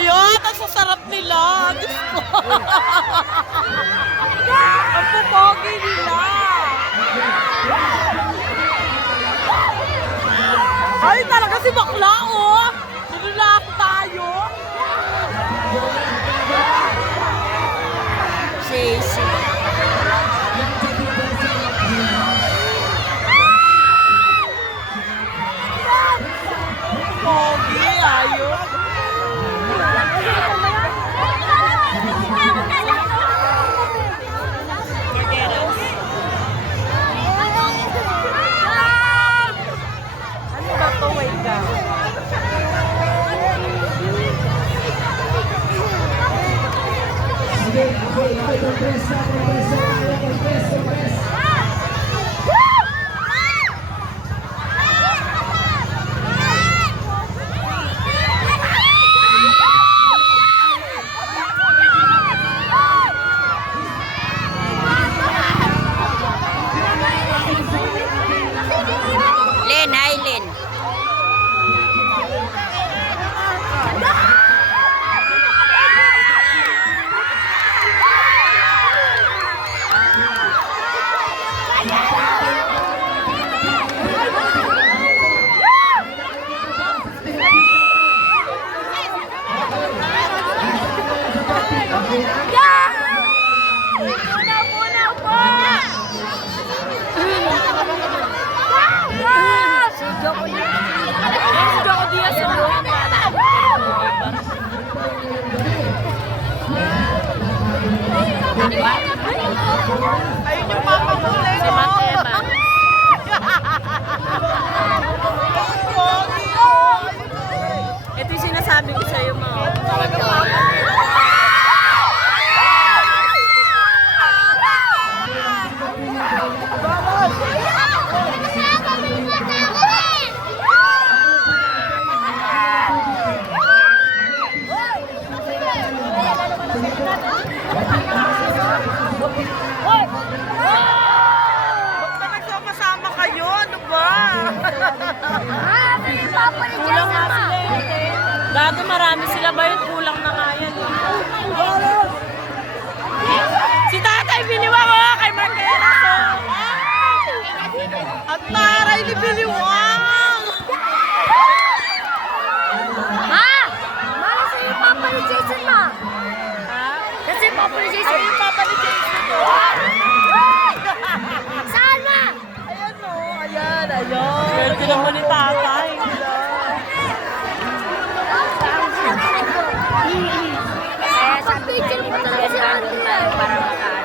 Ayun, ang sasarap nila. Diyos ko. ang pupogi nila. Ay, talaga si bakla, pressão, pressão. Ba't ba nagsama-sama kayo? Ano ba? Kulang nga sila eh. Gago marami sila ba yun? Kulang na nga yan. Si tatay biniwang oh, kay Marqueras oh. Ang taray ni Biliwang! dito talaga sa random tayo para tayo.